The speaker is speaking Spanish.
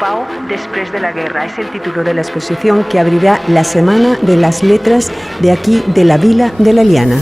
Pau després de la guerra es el título de la exposición que abrirá la Semana de las Letras de aquí de la Vila de la Liana.